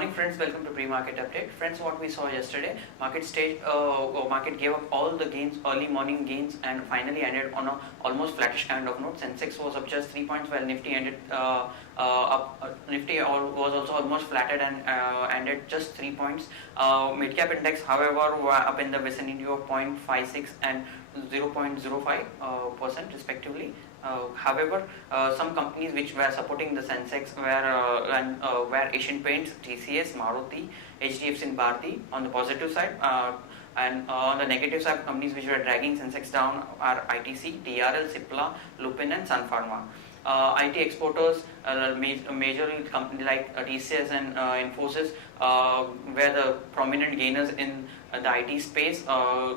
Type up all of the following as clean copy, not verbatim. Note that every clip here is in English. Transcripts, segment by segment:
morning friends, welcome to pre-market update. Friends, what we saw yesterday, market gave up all the gains, early morning gains, and finally ended on a almost flattish kind of note. Sensex was up just 3 points while Nifty ended was also almost flatted and ended just 3 points. Mid-cap index, however, were up in the vicinity of 0.56 and 0.05% respectively. However, some companies which were supporting the Sensex were Asian Paints, TCS, Maruti, HDFC and Bharti on the positive side, and on the negative side, companies which were dragging Sensex down are ITC, TRL, Cipla, Lupin and Sun Pharma. IT exporters, major companies like TCS and Infosys were the prominent gainers in the IT space.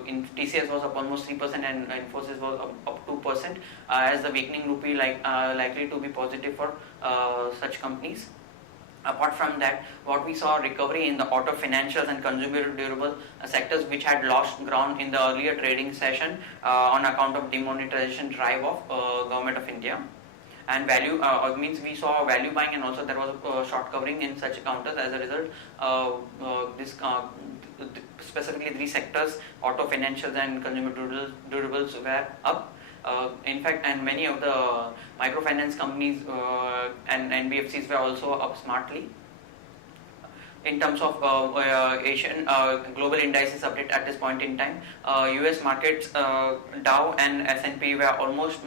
In TCS was up almost 3% and Infosys was up 2%, as the weakening rupee likely to be positive for such companies. Apart from that, what we saw recovery in the auto, financials and consumer durable sectors which had lost ground in the earlier trading session on account of demonetization drive of Government of India. And value means we saw value buying, and also there was short covering in such counters. As a result, specifically three sectors, auto, financials and consumer durables were up. In fact, and many of the microfinance companies and NBFCs were also up smartly. In terms of Asian global indices update at this point in time, US markets, Dow and S&P were almost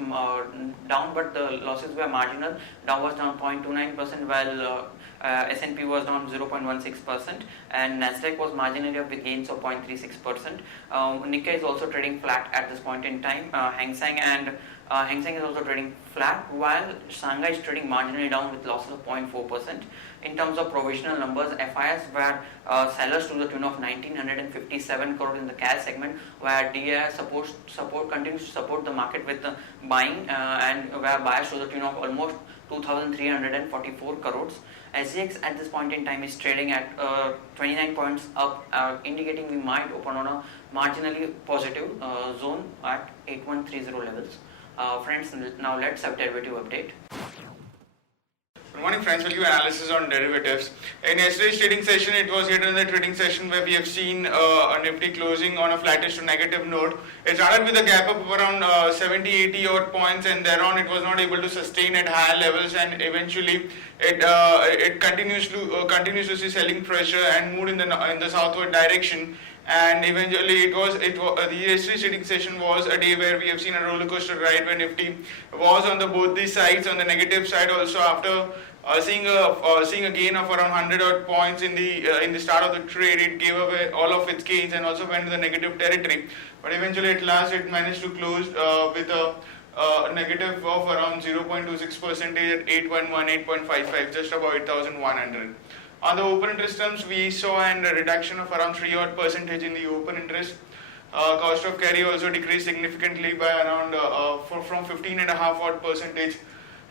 down, but the losses were marginal. Dow was down 0.29%, while S&P was down 0.16%, and Nasdaq was marginally up with gains of 0.36%. Nikkei is also trading flat at this point in time. Hang Seng is also trading flat, while Shanghai is trading marginally down with losses of 0.4%. In terms of provisional numbers, FIs were sellers to the tune of 1957 crore in the cash segment, where DI continues to support the market with the buying, and where buyers to the tune of almost 2,344 crores. SGX at this point in time is trading at 29 points up, indicating we might open on a marginally positive zone at 8130 levels. Friends, now let's have derivative update. Good morning friends, we'll give analysis on derivatives. In yesterday's trading session, it was yet another trading session where we have seen a Nifty closing on a flattish to negative note. It started with a gap up of around 70-80 odd points, and thereon it was not able to sustain at higher levels, and eventually it continues to see selling pressure and moved in the southward direction. And eventually the yesterday's trading session was a day where we have seen a roller coaster ride, where Nifty was on both these sides. On the negative side also, after seeing a gain of around 100 odd points in the start of the trade, it gave away all of its gains and also went to the negative territory. But eventually at last it managed to close with a negative of around 0.26% at 811.8.55, just about 8,100. On the open interest terms, we saw a reduction of around 3 odd percentage in the open interest. Cost of carry also decreased significantly by around from 15.5 odd percentage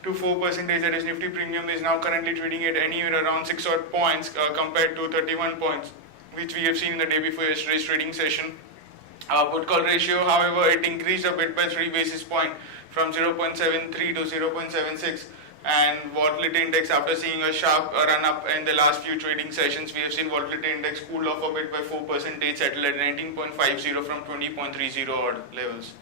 to 4%. That is, Nifty premium is now currently trading at anywhere around 6 odd points compared to 31 points, which we have seen in the day before yesterday's trading session. Put call ratio, however, it increased a bit by 3 basis points from 0.73 to 0.76. And volatility index, after seeing a sharp run up in the last few trading sessions, we have seen volatility index cool off a bit by 4%, settled at 19.50 from 20.30 odd levels.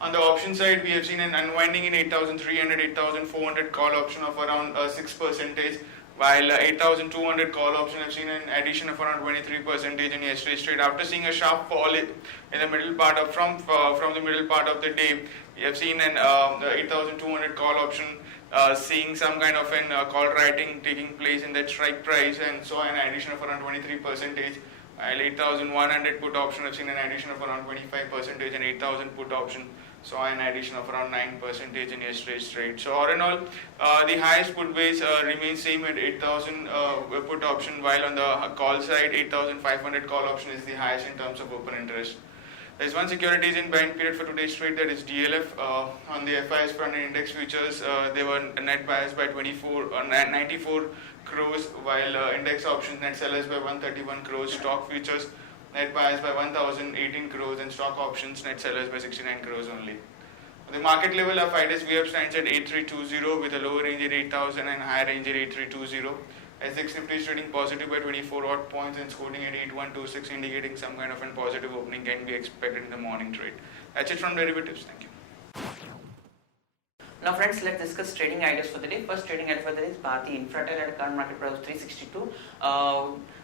On the option side, we have seen an unwinding in 8,300, 8,400 call option of around 6%, while 8,200 call option have seen an addition of around 23% in yesterday's trade. After seeing a sharp fall in the middle part of from the middle part of the day, we have seen an 8,200 call option seeing some kind of call writing taking place in that strike price, and saw an addition of around 23%, while 8,100 put option have seen an addition of around 25%, and 8,000 put option saw an addition of around 9% in yesterday's trade. So all in all, the highest put base remains same at 8,000 put option, while on the call side 8,500 call option is the highest in terms of open interest. There is one securities in buying period for today's trade, that is DLF. On the FIs front and index futures, they were net buyers by 94 crores, while index options net sellers by 131 crores. Stock futures net buyers by 1,018 crores, and stock options net sellers by 69 crores only. At the market level, our 5 days VWAP stands at 8320 with a lower range at 8,000 and higher range at 8320. SX Nifty is trading positive by 24 odd points and scoring at 8126, indicating some kind of a positive opening can be expected in the morning trade. That's it from derivatives. Thank you. Now friends, let's discuss trading ideas for the day. First trading idea for the day is Bharti Infratel at current market price of 362.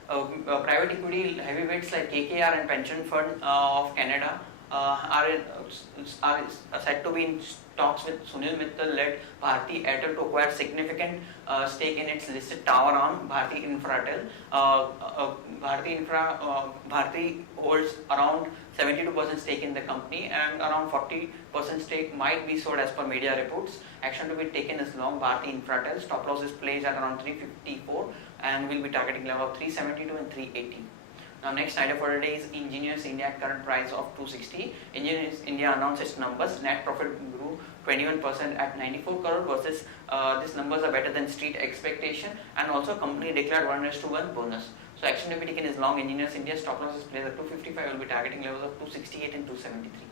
Private equity heavyweights like KKR and Pension Fund of Canada are said to be in talks with Sunil Mittal-led Bharti Airtel to acquire significant stake in its listed tower arm Bharti Infratel. Bharti holds around 72% stake in the company, and around 40% stake might be sold as per media reports. Action to be taken is long Bharti Infratel. Stop loss is placed at around 354 and will be targeting level of 372 and 380. Now next idea for today is Engineers India at current price of 260. Engineers India announced its numbers. Net profit grew 21% at 94 crore versus these numbers are better than street expectation, and also company declared 1:1 bonus. So action to be taken is long Engineers India. Stop loss is placed at 255, will be targeting levels of 268 and 273.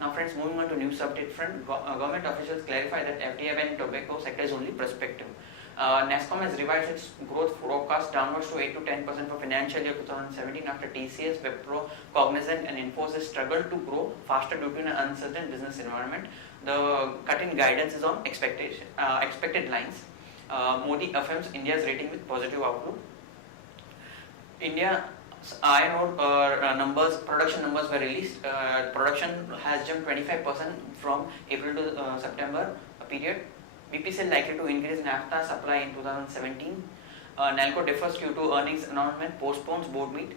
Now friends, moving on to news update front, government officials clarify that FDI ban in tobacco sector is only prospective. NASSCOM has revised its growth forecast downwards to 8 to 10% for financial year 2017 after TCS, Wipro, Cognizant and Infosys struggled to grow faster due to an uncertain business environment. The cut in guidance is on expected lines. Modi affirms India's rating with positive outlook. India's iron ore production numbers were released. Production has jumped 25% from April to September period. BPCL likely to increase naphtha supply in 2017. NALCO defers Q2 earnings announcement, postpones board meet.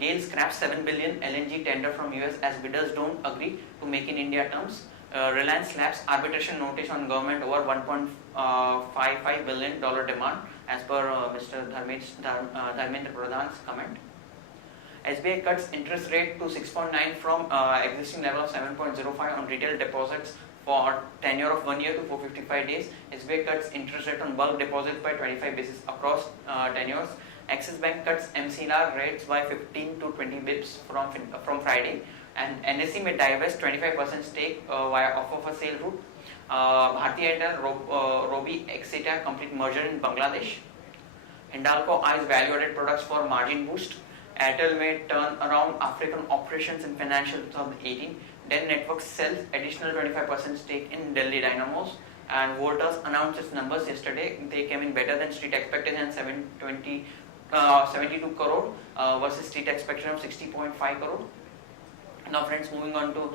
GAIL scraps 7 billion LNG tender from US as bidders don't agree to make in India terms. Reliance slaps arbitration notice on government over $1.55 billion demand as per Mr. Dharmendra Pradhan's comment. SBI cuts interest rate to 6.9 from existing level of 7.05 on retail deposits for tenure of 1 year to 455 days. SBI cuts interest rate on bulk deposits by 25 basis across tenures. Axis Bank cuts MCLR rates by 15 to 20 bips from Friday. And NSE may divest 25% stake via offer for sale route. Bharti Airtel, Robi, Exita complete merger in Bangladesh. Hindalco eyes value-added products for margin boost. Airtel may turn around African operations in financial 2018. Dell Networks sells additional 25% stake in Delhi Dynamos. And Voltas announced its numbers yesterday. They came in better than street expectation, 72 crore versus street expectation of 60.5 crore. Now friends, moving on to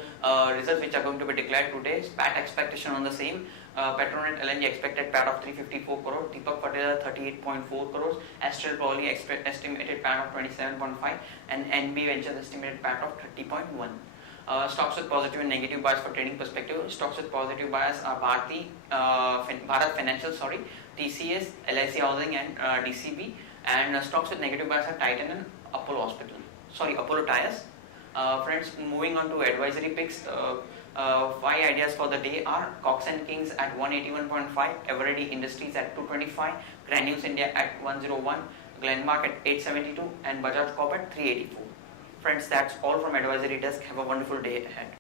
results which are going to be declared today. PAT expectation on the same. Petronet LNG expected PAT of 354 crore, Deepak Patel 38.4 crores, Astral Poly estimated PAT of 27.5, and NB Ventures estimated PAT of 30.1. Stocks with positive and negative bias for trading perspective. Stocks with positive bias are Bharat Financial, TCS, LIC Housing and DCB, and stocks with negative bias are Titan and Apollo Tyres. Friends, moving on to advisory picks. 5 ideas for the day are Cox & Kings at 181.5, Eveready Industries at 225, Granules India at 101, Glenmark at 872 and Bajaj Corp at 384. Friends, that's all from advisory desk. Have a wonderful day ahead.